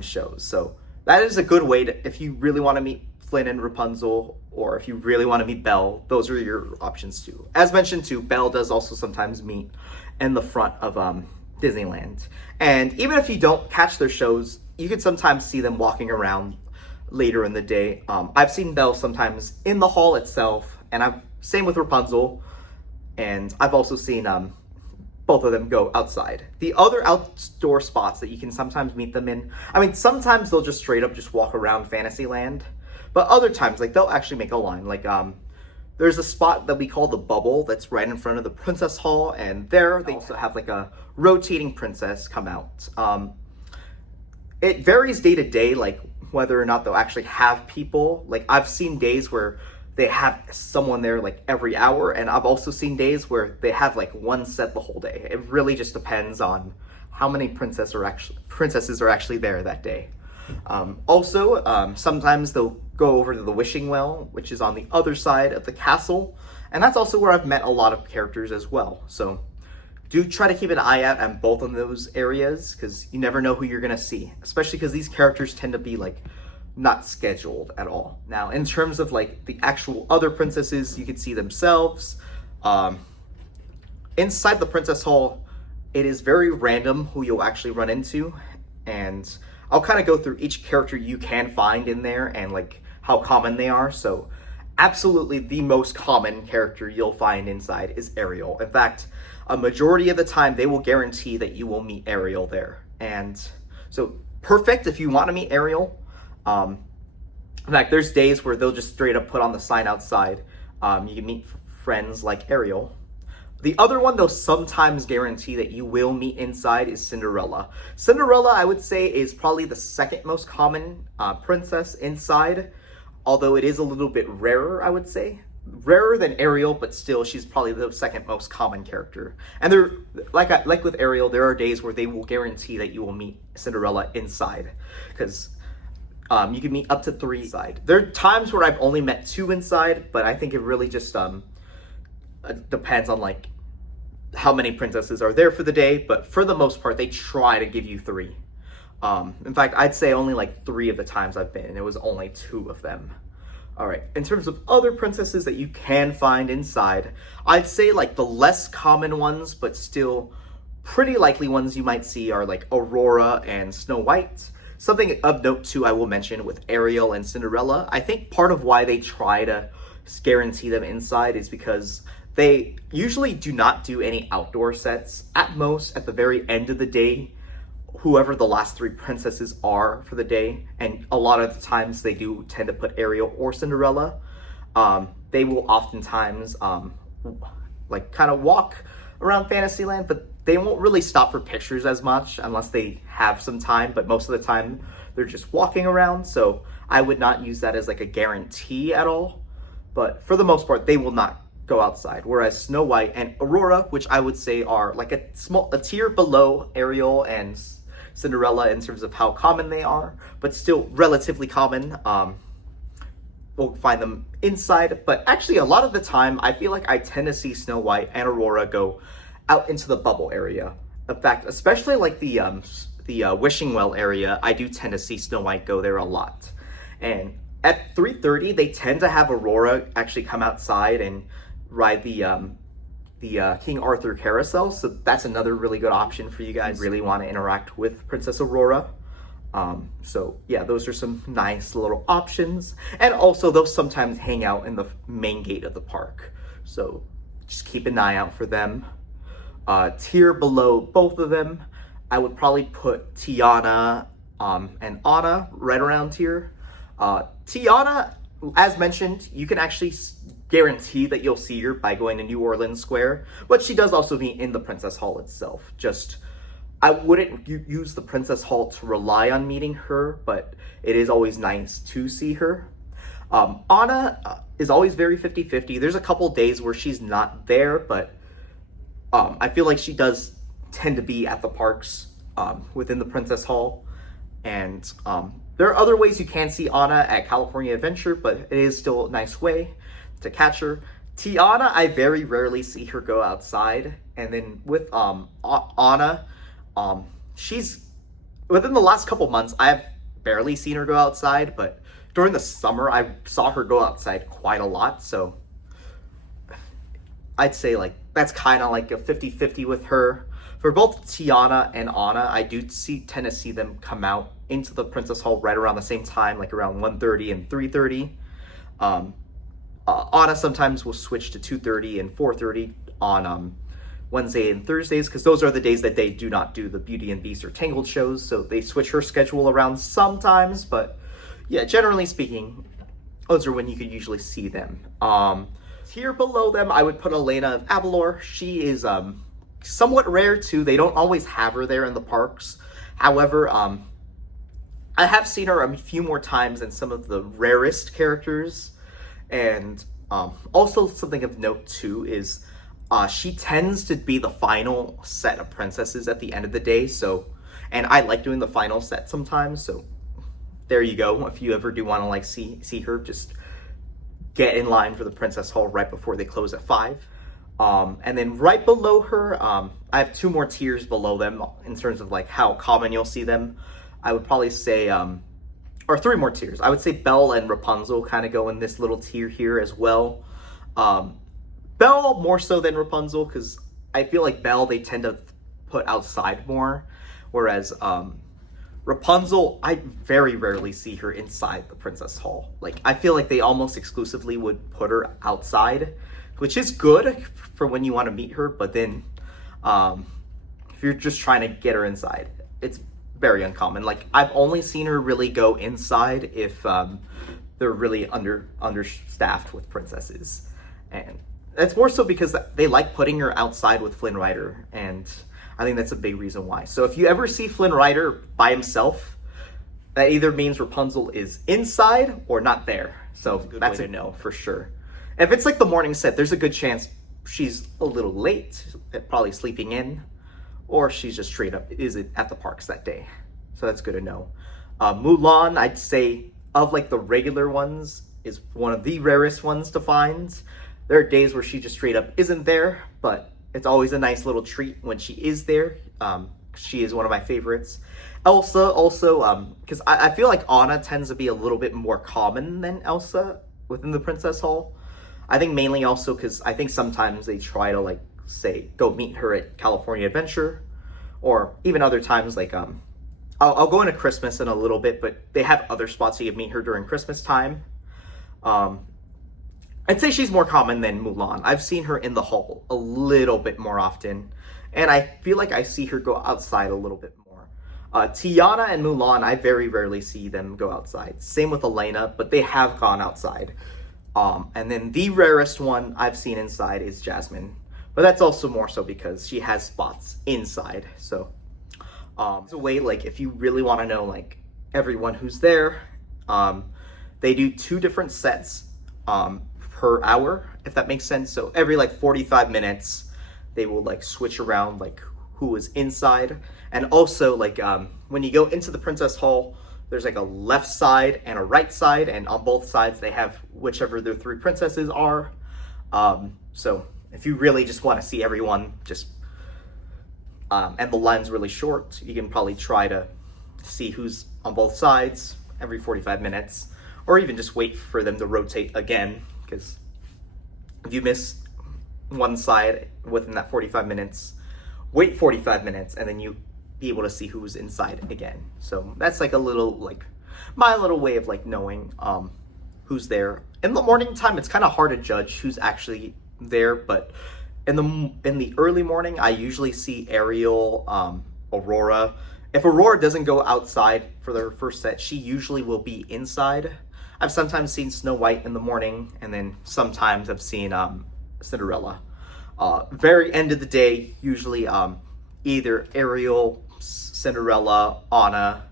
shows. So that is a good way to, if you really want to meet Flynn and Rapunzel, or if you really want to meet Belle, those are your options too. As mentioned too, Belle does also sometimes meet in the front of Disneyland. And even if you don't catch their shows, you can sometimes see them walking around later in the day. I've seen Belle sometimes in the hall itself, and same with Rapunzel. And I've also seen both of them go outside. The other outdoor spots that you can sometimes meet them in, I mean, sometimes they'll just straight up just walk around Fantasyland, but other times, like, they'll actually make a line. Like, there's a spot that we call the Bubble that's right in front of the Princess Hall, and there they also have like a rotating princess come out. It varies day to day, like whether or not they'll actually have people. Like, I've seen days where they have someone there like every hour, and I've also seen days where they have like one set the whole day. It really just depends on how many princesses are actually there that day. Sometimes they'll go over to the Wishing Well, which is on the other side of the castle, and that's also where I've met a lot of characters as well. So do try to keep an eye out on both of those areas, because you never know who you're gonna see, especially because these characters tend to be like not scheduled at all. Now, in terms of like the actual other princesses, you can see themselves. Inside the Princess Hall, it is very random who you'll actually run into, and I'll kind of go through each character you can find in there and like how common they are. So absolutely the most common character you'll find inside is Ariel. In fact, a majority of the time they will guarantee that you will meet Ariel there. And so perfect if you want to meet Ariel. In fact, there's days where they'll just straight up put on the sign outside. You can meet friends like Ariel. The other one they'll sometimes guarantee that you will meet inside is Cinderella. Cinderella, I would say, is probably the second most common princess inside, although it is a little bit rarer, I would say. Rarer than Ariel, but still, she's probably the second most common character. And there, like with Ariel, there are days where they will guarantee that you will meet Cinderella inside, because you can meet up to 3 inside. There are times where I've only met 2 inside, but I think it really just depends on like how many princesses are there for the day, but for the most part they try to give you 3. In fact, I'd say only like 3 of the times I've been, and it was only 2 of them. All right, in terms of other princesses that you can find inside, I'd say like the less common ones but still pretty likely ones you might see are like Aurora and Snow White. Something of note too I will mention with Ariel and Cinderella, I think part of why they try to guarantee them inside is because they usually do not do any outdoor sets. At most, at the very end of the day, whoever the last 3 princesses are for the day, and a lot of the times they do tend to put Ariel or Cinderella, they will oftentimes like kind of walk around Fantasyland, but they won't really stop for pictures as much unless they have some time, but most of the time they're just walking around, so I would not use that as like a guarantee at all. but for the most part, they will not go outside. Whereas Snow White and Aurora, which I would say are like a tier below Ariel and Cinderella in terms of how common they are, but still relatively common. We'll find them inside, but actually a lot of the time, I feel like I tend to see Snow White and Aurora go out into the bubble area. In fact, especially like the Wishing Well area, I do tend to see Snow White go there a lot. And at 3:30, they tend to have Aurora actually come outside and ride the King Arthur carousel. So that's another really good option for you guys who really want to interact with Princess Aurora. So yeah, those are some nice little options. And also they'll sometimes hang out in the main gate of the park. So just keep an eye out for them. Tier below both of them, I would probably put Tiana and Anna right around here. Tiana, as mentioned, you can actually guarantee that you'll see her by going to New Orleans Square, but she does also meet in the Princess Hall itself. Just, I wouldn't use the Princess Hall to rely on meeting her, but it is always nice to see her. Anna is always very 50-50. There's a couple days where she's not there, but I feel like she does tend to be at the parks within the Princess Hall. And there are other ways you can see Anna at California Adventure, but it is still a nice way to catch her. Tiana, I very rarely see her go outside. And then with Anna, she's, within the last couple months, I have barely seen her go outside, but during the summer, I saw her go outside quite a lot. So I'd say like that's kind of like a 50-50 with her. For both Tiana and Anna, I do tend to see them come out into the Princess Hall right around the same time, like around 1:30 and 3:30. Anna sometimes will switch to 2:30 and 4:30 on Wednesday and Thursdays, because those are the days that they do not do the Beauty and Beast or Tangled shows, so they switch her schedule around sometimes, but yeah, generally speaking, those are when you could usually see them. Here below them, I would put Elena of Avalor. She is somewhat rare too. They don't always have her there in the parks. However, I have seen her a few more times than some of the rarest characters. And also something of note too is she tends to be the final set of princesses at the end of the day. So, and I like doing the final set sometimes. So there you go. If you ever do want to like see her, just get in line for the Princess Hall right before they close at 5. And then right below her, I have 2 more tiers below them in terms of like how common you'll see them. I would probably say, or 3 more tiers. I would say Belle and Rapunzel kind of go in this little tier here as well. Belle more so than Rapunzel, because I feel like Belle they tend to put outside more, whereas Rapunzel, I very rarely see her inside the Princess Hall. Like, I feel like they almost exclusively would put her outside, which is good for when you want to meet her, but then if you're just trying to get her inside, it's very uncommon. Like, I've only seen her really go inside if they're really understaffed with princesses. And that's more so because they like putting her outside with Flynn Rider, and I think that's a big reason why. So if you ever see Flynn Rider by himself, that either means Rapunzel is inside or not there. So that's a way to know for sure. If it's like the morning set, there's a good chance she's a little late, probably sleeping in, or she's just straight up isn't at the parks that day. So that's good to know. Mulan, I'd say of like the regular ones, is one of the rarest ones to find. There are days where she just straight up isn't there, but it's always a nice little treat when she is there. She is one of my favorites. Elsa also, because I feel like Anna tends to be a little bit more common than Elsa within the Princess Hall. I think mainly also because I think sometimes they try to like say go meet her at California Adventure, or even other times like I'll go into Christmas in a little bit, but they have other spots you can meet her during Christmas time. I'd say she's more common than Mulan. I've seen her in the hall a little bit more often, and I feel like I see her go outside a little bit more. Tiana and Mulan, I very rarely see them go outside. Same with Elena, but they have gone outside. And then the rarest one I've seen inside is Jasmine, but that's also more so because she has spots inside. So it's a way, like, if you really want to know like everyone who's there, they do 2 different sets per hour, if that makes sense. So every like 45 minutes, they will like switch around like who is inside. And also like when you go into the Princess Hall, there's like a left side and a right side, and on both sides they have whichever their three princesses are. So if you really just want to see everyone, just and the line's really short, you can probably try to see who's on both sides every 45 minutes, or even just wait for them to rotate again, because if you miss one side within that 45 minutes, wait 45 minutes, and then you be able to see who's inside again. So that's like a little, like my little way of like knowing who's there. In the morning time, it's kind of hard to judge who's actually there, but in the early morning, I usually see Ariel, Aurora. If Aurora doesn't go outside for their first set, she usually will be inside. I've sometimes seen Snow White in the morning, and then sometimes I've seen Cinderella. Very end of the day, usually either Ariel, Cinderella, Anna,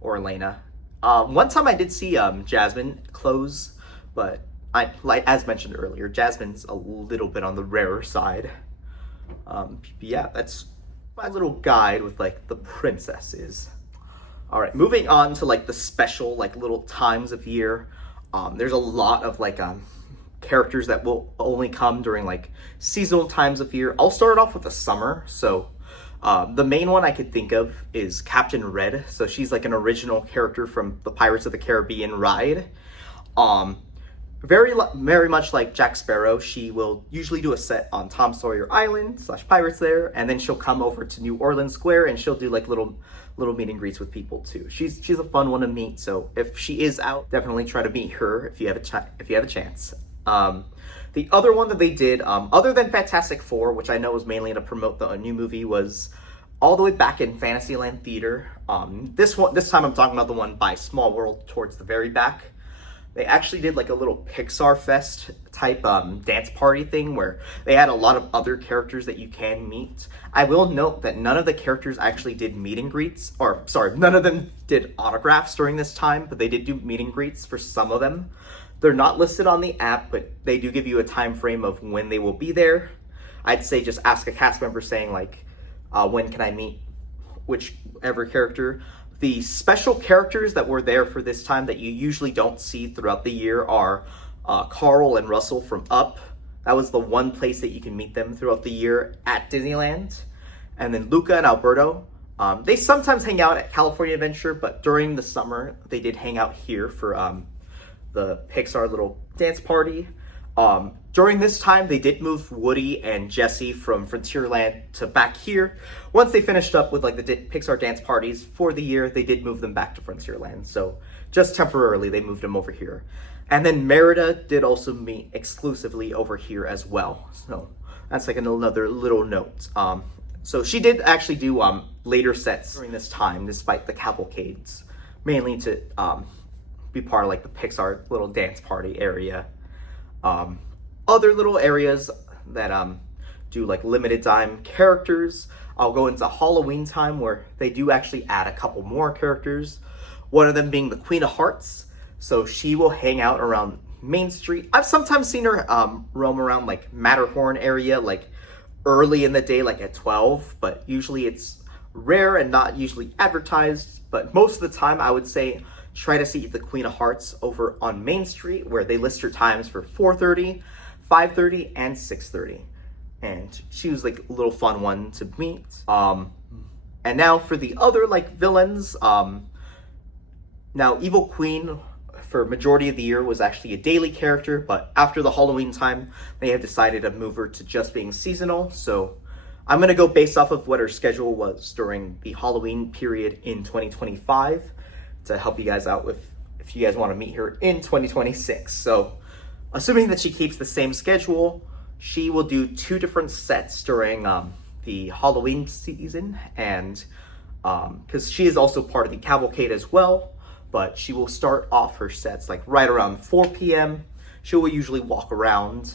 or Elena. One time I did see Jasmine close, but like as mentioned earlier, Jasmine's a little bit on the rarer side. Yeah, that's my little guide with like the princesses. All right, moving on to like the special like little times of year. There's a lot of like characters that will only come during like seasonal times of year. I'll start off with the summer. So the main one I could think of is Captain Red. So she's like an original character from the Pirates of the Caribbean ride. Very much like Jack Sparrow, she will usually do a set on Tom Sawyer Island / Pirates there, and then she'll come over to New Orleans Square and she'll do like little meet and greets with people too. She's a fun one to meet. So if she is out, definitely try to meet her if you have a chance. The other one that they did, other than Fantastic Four, which I know was mainly to promote the new movie, was all the way back in Fantasyland Theater. This time I'm talking about the one by Small World towards the very back. They actually did like a little Pixar Fest type dance party thing where they had a lot of other characters that you can meet. I will note that none of the characters actually did meet and greets, or sorry, none of them did autographs during this time, but they did do meet and greets for some of them. They're not listed on the app, but they do give you a time frame of when they will be there. I'd say just ask a cast member saying like, when can I meet whichever character. The special characters that were there for this time that you usually don't see throughout the year are Carl and Russell from Up. That was the one place that you can meet them throughout the year at Disneyland. And then Luca and Alberto. They sometimes hang out at California Adventure, but during the summer, they did hang out here for the Pixar little dance party. During this time, they did move Woody and Jessie from Frontierland to back here. Once they finished up with like the Pixar dance parties for the year, they did move them back to Frontierland. So just temporarily, they moved them over here. And then Merida did also meet exclusively over here as well. So that's like another little note. So she did actually do later sets during this time, despite the cavalcades, mainly to be part of like the Pixar little dance party area. Other little areas that do like limited time characters. I'll go into Halloween time where they do actually add a couple more characters. One of them being the Queen of Hearts. So she will hang out around Main Street. I've sometimes seen her roam around like Matterhorn area like early in the day, like at 12, but usually it's rare and not usually advertised. But most of the time I would say try to see the Queen of Hearts over on Main Street, where they list her times for 4:30, 5:30, and 6:30. And she was like a little fun one to meet. And now for the other like villains, now Evil Queen for majority of the year was actually a daily character, but after the Halloween time, they have decided to move her to just being seasonal. So I'm gonna go based off of what her schedule was during the Halloween period in 2025 to help you guys out with if you guys want to meet her in 2026. So assuming that she keeps the same schedule, she will do 2 different sets during the Halloween season, and because she is also part of the cavalcade as well, but she will start off her sets like right around 4 p.m. She will usually walk around,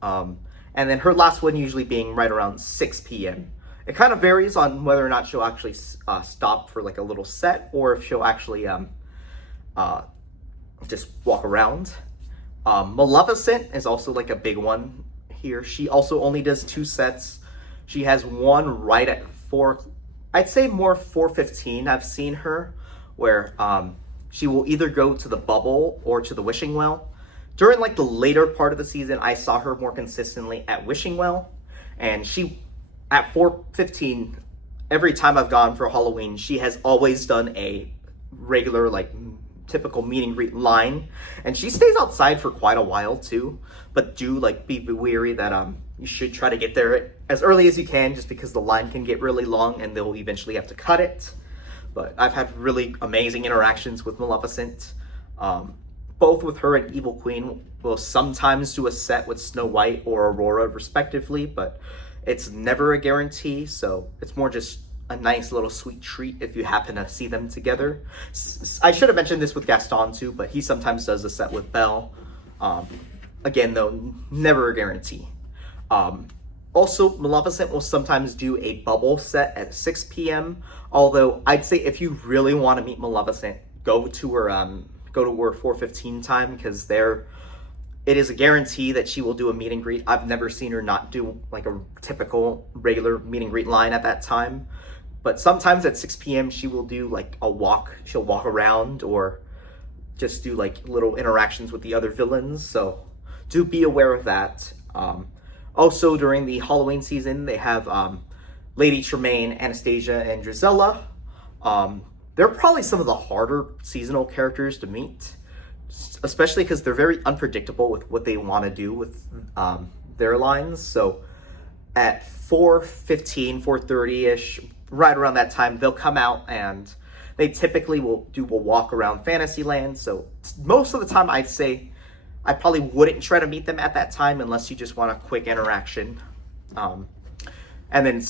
and then her last one usually being right around 6 p.m. It kind of varies on whether or not she'll actually stop for like a little set, or if she'll actually just walk around. Maleficent is also like a big one here. She also only does 2 sets. She has one right at 4, I'd say more 4:15. I've seen her where she will either go to the bubble or to the wishing well. During like the later part of the season, I saw her more consistently at wishing well, and she at 4:15 every time I've gone for Halloween, she has always done a regular like typical meet and greet line, and she stays outside for quite a while too. But do like be wary that you should try to get there as early as you can, just because the line can get really long and they'll eventually have to cut it. But I've had really amazing interactions with Maleficent. Both with her and Evil Queen. Will sometimes do a set with Snow White or Aurora respectively, but it's never a guarantee, so it's more just a nice little sweet treat if you happen to see them together. I should have mentioned this with Gaston too, but he sometimes does a set with Belle. Again though, never a guarantee. Also, Maleficent will sometimes do a bubble set at 6 p.m. Although I'd say if you really want to meet Maleficent, go to her 4:15 time, because it is a guarantee that she will do a meet and greet. I've never seen her not do like a typical regular meet and greet line at that time. But sometimes at 6 p.m. she will do like a walk. She'll walk around or just do like little interactions with the other villains. So do be aware of that. Also during the Halloween season, they have Lady Tremaine, Anastasia, and Drizella. They're probably some of the harder seasonal characters to meet, especially because they're very unpredictable with what they want to do with their lines. So at 4:15, 4:30-ish, right around that time, they'll come out and they typically will do a walk around Fantasyland. So most of the time, I'd say I probably wouldn't try to meet them at that time unless you just want a quick interaction. And then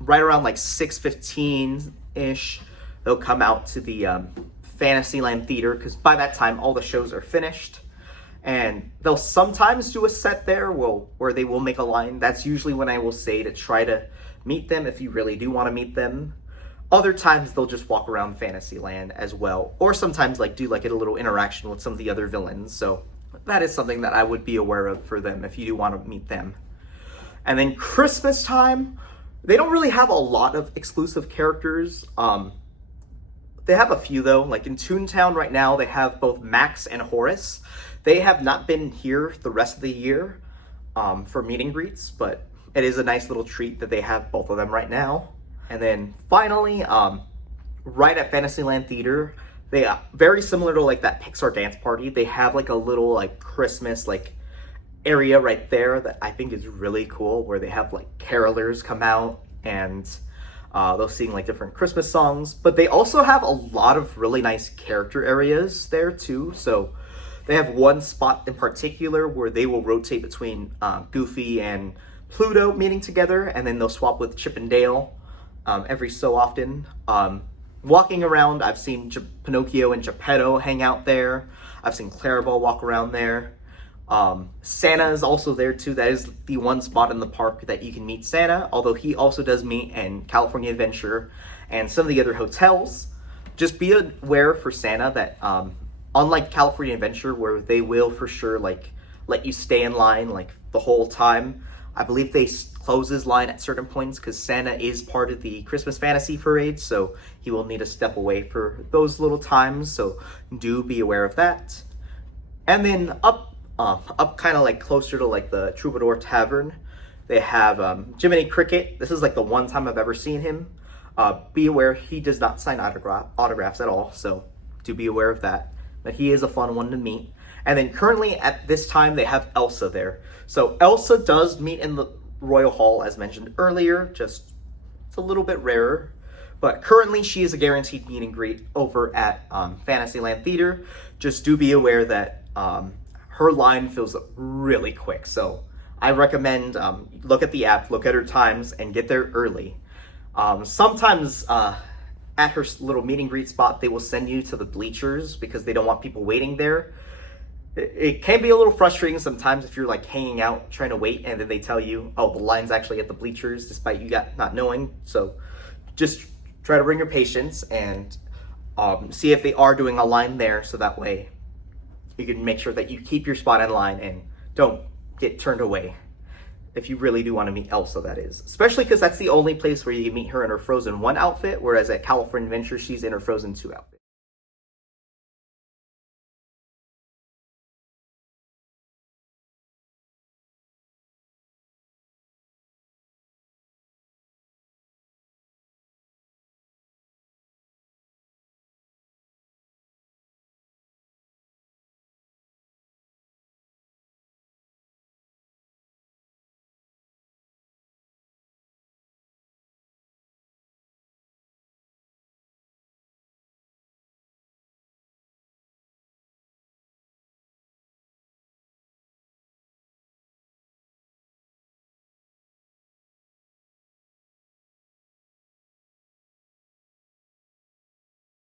right around like 6:15-ish, they'll come out to the Fantasyland Theater, because by that time all the shows are finished, and they'll sometimes do a set there where they will make a line. That's usually when I will say to try to meet them if you really do want to meet them. Other times they'll just walk around Fantasyland as well, or sometimes like do like a little interaction with some of the other villains. So that is something that I would be aware of for them if you do want to meet them. And then Christmas time, they don't really have a lot of exclusive characters. They have a few though, like in Toontown right now, they have both Max and Horace. They have not been here the rest of the year for meet and greets, but it is a nice little treat that they have both of them right now. And then finally, right at Fantasyland Theater, they very similar to like that Pixar dance party. They have like a little like Christmas like area right there that I think is really cool, where they have like carolers come out and they'll sing like different Christmas songs. But they also have a lot of really nice character areas there too. So they have one spot in particular where they will rotate between Goofy and Pluto meeting together, and then they'll swap with Chip and Dale every so often. Walking around, I've seen Pinocchio and Geppetto hang out there. I've seen Clarabelle walk around there. Santa is also there too. That is the one spot in the park that you can meet Santa, although he also does meet in California Adventure and some of the other hotels. Just be aware for Santa that unlike California Adventure, where they will for sure like let you stay in line like the whole time, I believe they close his line at certain points because Santa is part of the Christmas Fantasy Parade, so he will need to step away for those little times, so do be aware of that. And then up kind of like closer to like the Troubadour Tavern, they have Jiminy Cricket. This is like the one time I've ever seen him. Be aware he does not sign autographs at all, so do be aware of that. But he is a fun one to meet. And then currently at this time they have Elsa there. So Elsa does meet in the Royal Hall as mentioned earlier, just it's a little bit rarer. But currently she is a guaranteed meet and greet over at Fantasyland Theater. Just do be aware that her line fills up really quick. So I recommend look at the app, look at her times, and get there early. Sometimes at her little meet and greet spot, they will send you to the bleachers because they don't want people waiting there. It can be a little frustrating sometimes if you're like hanging out trying to wait and then they tell you, oh, the line's actually at the bleachers despite you not knowing. So just try to bring your patience and see if they are doing a line there, so that way you can make sure that you keep your spot in line and don't get turned away. If you really do want to meet Elsa, that is. Especially because that's the only place where you can meet her in her Frozen 1 outfit, whereas at California Adventure, she's in her Frozen 2 outfit.